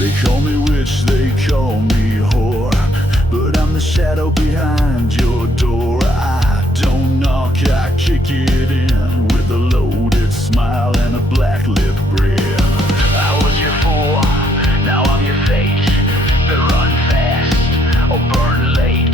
They call me witch, they call me whore, but I'm the shadow behind your door. I don't knock, I kick it in with a loaded smile and a black lip grin. I was your fool, now I'm your fate. Better run fast or burn late.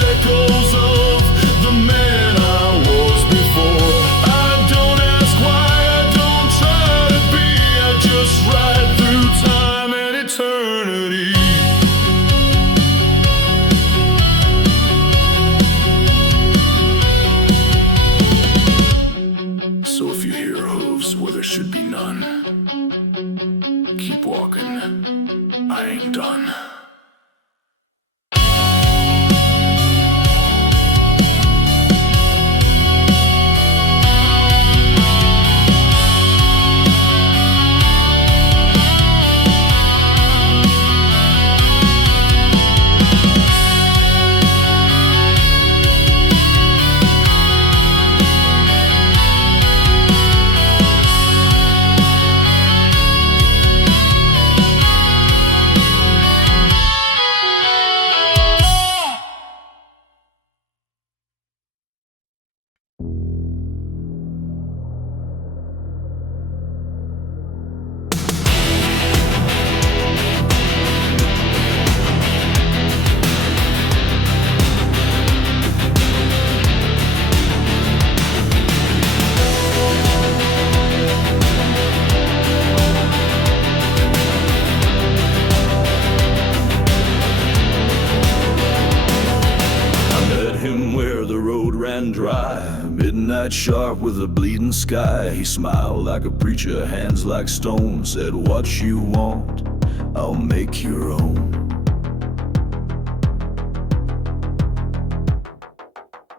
Echoes of the man I was before. I don't him where the road ran dry. Midnight sharp with a bleeding sky. He smiled like a preacher, hands like stone. Said, what you want, I'll make your own.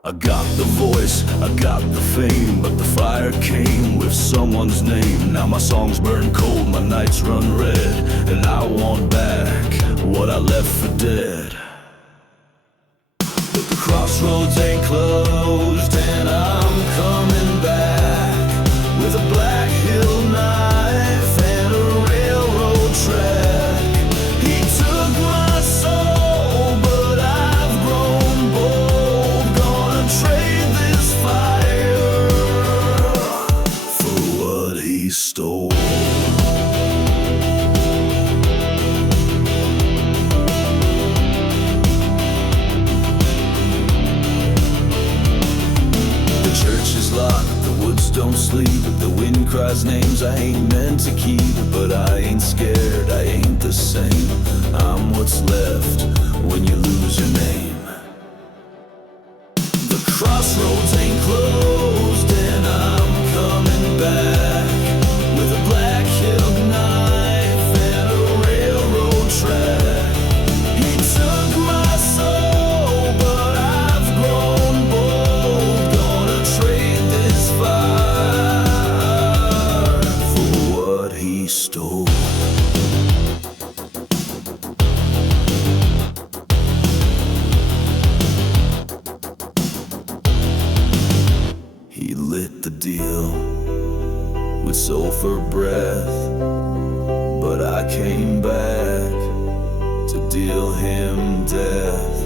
I got the voice, I got the fame, but the fire came with someone's name. Now my songs burn cold, my nights run red, and I want back what I left for dead. But the crossroads ain't closed, and I'm coming back with a Black Hill knife and a railroad track. He took my soul, but I've grown bold. Gonna trade this fire for what he stole. Don't sleep, the wind cries names I ain't meant to keep. But I ain't scared, I ain't the same. I'm what's left when you lose your name. The crossroads ain't closed, and I'm coming back with a Black Hill knife and a railroad track. He took my soul, but I've grown bold. Gonna trade this fire stole. He lit the deal with sulfur breath, but I came back to deal him death.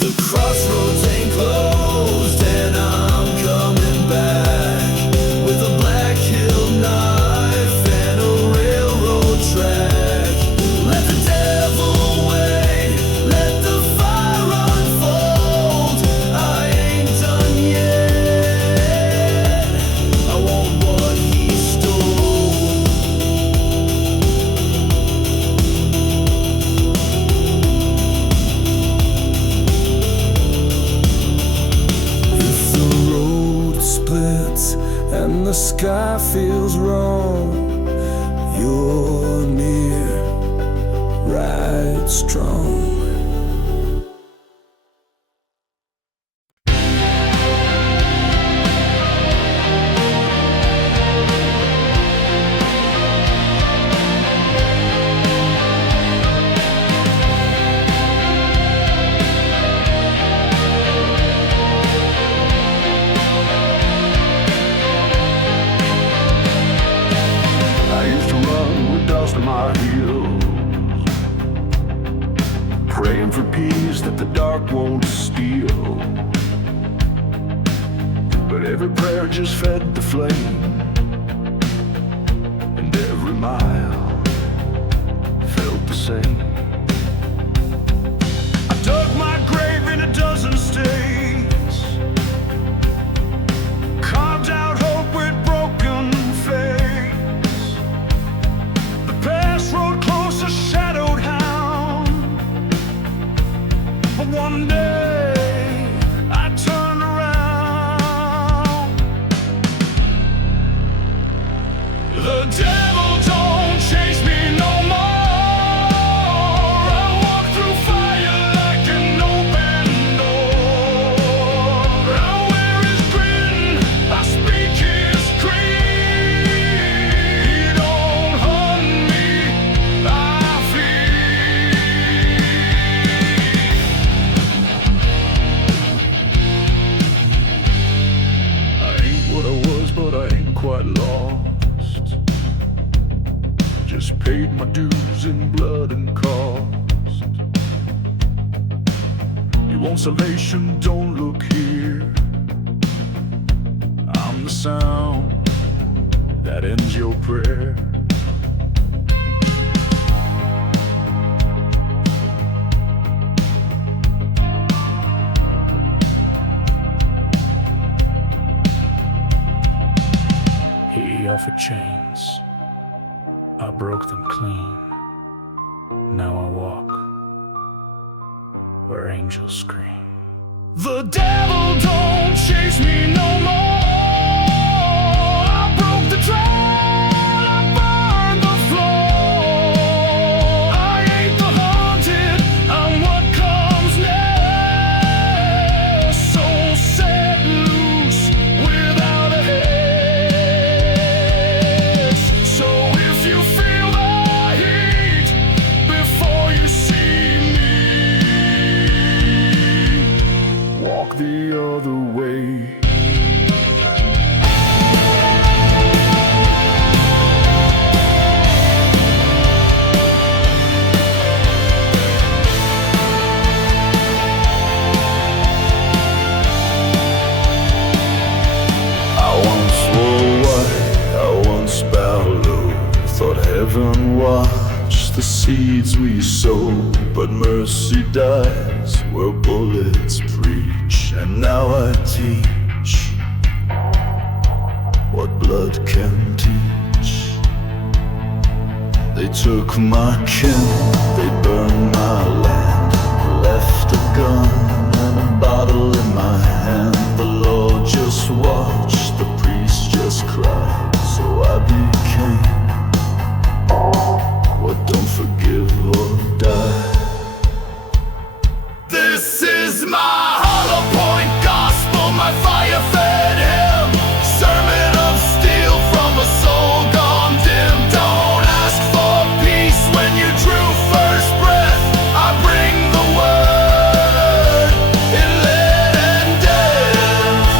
The crossroads ain't closed, and I'm coming back with a Black Hill knife. Let the devil wait, let the fire unfold. I ain't done yet, I want what he stole. If the road splits and the sky feels wrong, you're near, right strong. My heels, praying for peace that the dark won't steal. But every prayer just fed the flame, and every mile felt the same. I dug my grave in a dozen states, carved out hope with broken faith. Road close, a shadowed hound. But one day I turned around. The devil don't chase me no more. I walk through fire like an open door. I wear his grin, I speak his creed. He don't hunt me, but I ain't quite lost. Just paid my dues in blood and cost. You want salvation? Don't look here. I'm the sound that ends your prayer. He offered chains, I broke them clean. Now I walk where angels scream. The devil don't chase me no more. I broke the trail, I burned the floor. I ain't the hunted, I'm what comes next. So set loose without a hitch. So if you feel the heat before you see me, walk the other way. I once swore white, I once bowed low. Thought heaven watched the seeds we sow, but mercy dies where bullets preach. And now I teach what blood can teach. They took my kin, they burned my land, left a gun and a bottle in my hand. The Lord just watched, the priest just cried. So I became what don't forgive or die. This is my hollow point gospel, my fire-fed hymn, sermon of steel from a soul gone dim. Don't ask for peace when you drew first breath. I bring the word in lead and death.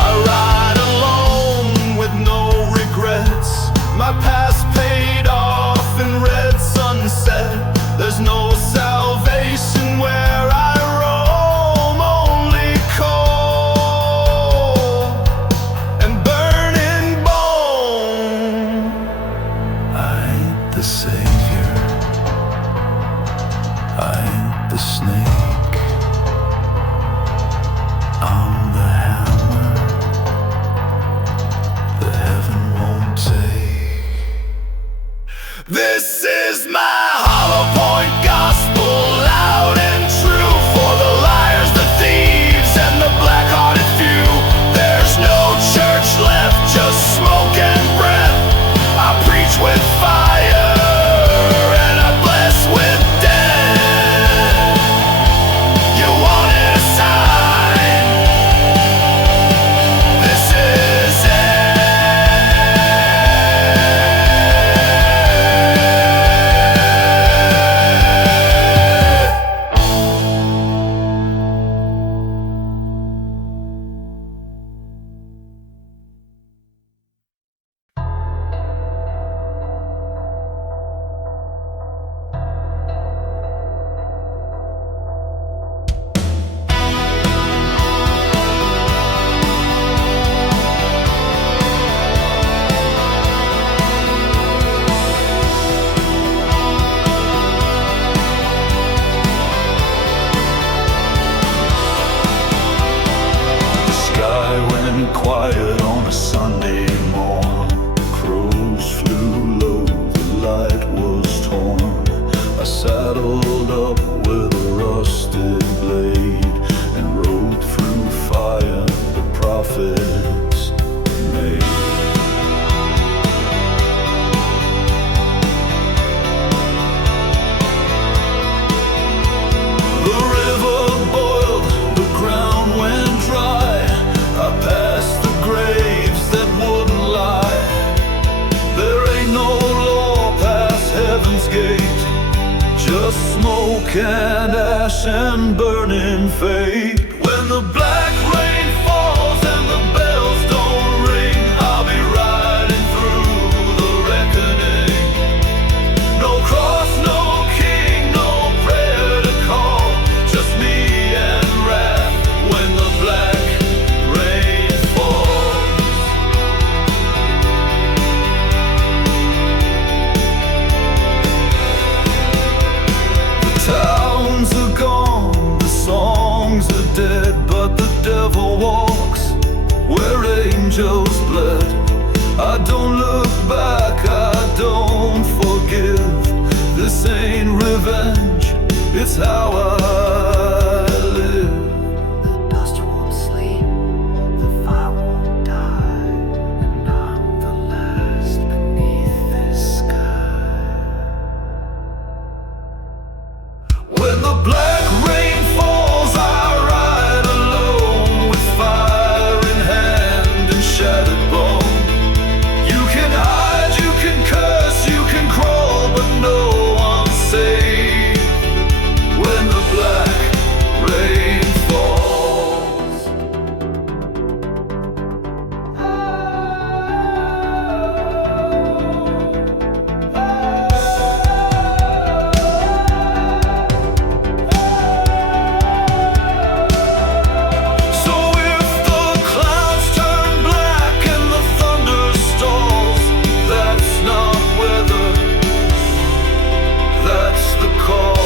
I ride alone with no regrets. My past paid off in red sunset. There's no salvation where I roam, only cold and burning bone. I ain't the savior, I ain't the snake, I'm the hammer that heaven won't take. This is my hollow point gospel, loud and true, for the liars, the thieves, and the black-hearted few. There's no church left, just smoke and breath. I preach with fire and I bless with death. You wanted a sign, this is quiet on a Sunday morn. Crows flew low, the light was torn. I saddled up with a rusted blade and rode through fire the prophets made. The river boiled, the ground went dry. I passed the graves that wouldn't lie. There ain't no law past heaven's gate, just smoke and ash and burning fate. When the black rain falls and the bells don't ring, I'll be riding through the reckoning. No cross, no king, no prayer to call, just me and wrath when the black rain falls. The towns are gone, the songs are dead, but the devil revenge, it's how I live. The dust won't sleep, the fire won't die, and I'm the last beneath this sky. When the black rain falls, I ride alone with fire in hand and shattered bone. You can hide, you can curse, you can crawl, but no one's safe when the black rain falls. So if the clouds turn black and the thunder stalls, that's not weather, that's the call.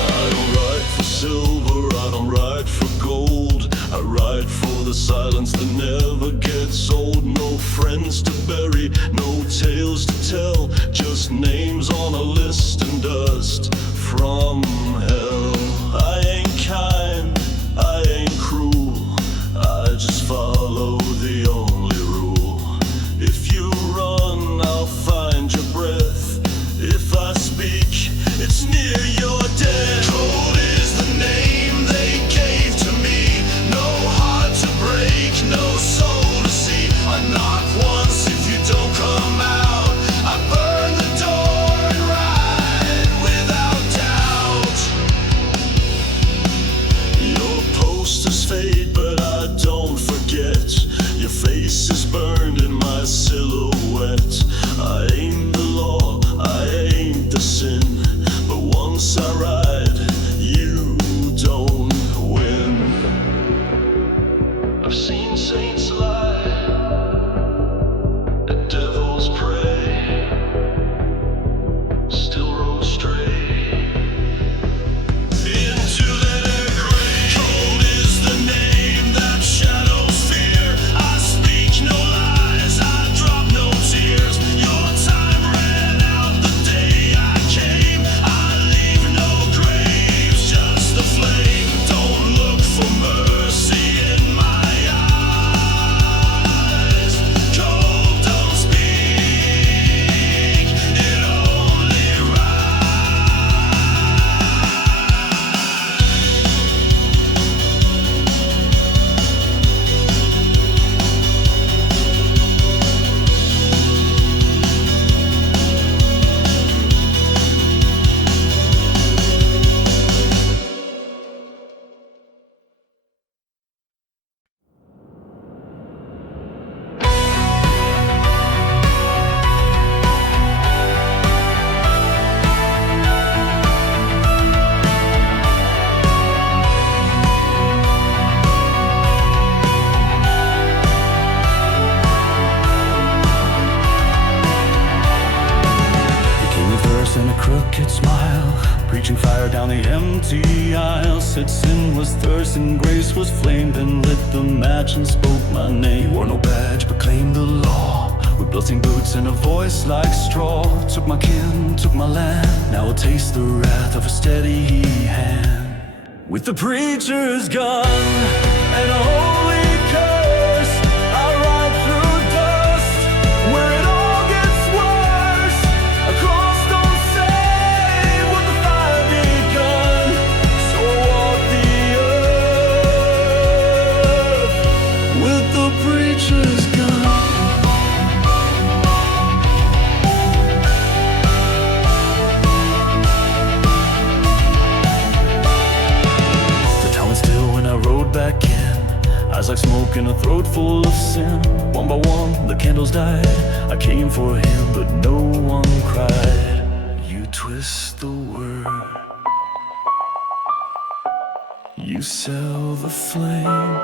I don't ride for silver, I don't ride for gold. I ride for the silence that never gets old. No friends to bury, no tales to tell, just names on a list and dust from hell. I ain't kind, I ain't cruel, I just follow the only rule. If you run, I'll find your breath. If I speak, it's near your death. Cold is the name they gave to me. No heart to break, no soul to see. I knock once, if you don't come out, I burn the door and ride without doubt. Your posters fade, but I don't forget. Your face is burned in my silhouette. I ain't the law, I ain't the sin, but once I ride, you don't win. I've seen saints lie and devils pray, still roam straight into that grave. Cold is the name that shadows fear. I speak no lies, I drop no tears. Your time ran out the day I came. I leave no graves, just the flame. Don't look for mercy in my eyes. Cold don't speak, it only and a crooked smile, preaching fire down the empty aisle. Said sin was thirst and grace was flame, then lit the match and spoke my name. Wore no badge but claimed the law, with bloodstained boots and a voice like straw. Took my kin, took my land, now I'll taste the wrath of a steady hand. With the preacher's gun and a holy curse, I ride through dust where it all gets worse. A cross don't save what the fire begun, so I walk the earth with the preacher's gun. The town was still when I rode back in. a throat full of sin. One by one, the candles died. I came for him, but no one cried. You twist the word, you sell the flame,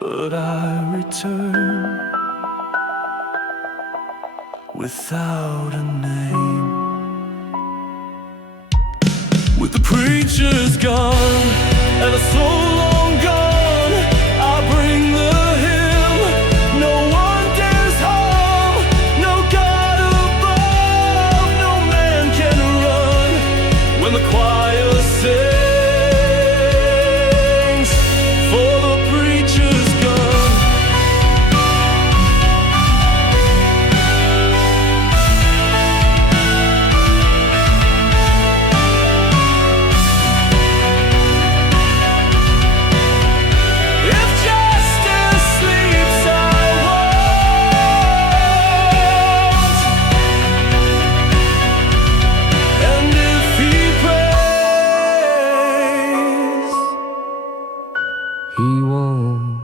but I return without a name. With the preachers gone and a soul long gone, I bring the hymn. No one dares harm, no God above, no man can run when the choir sings, for the preacher's gone. If justice sleeps, I won't, and if he prays, he won't.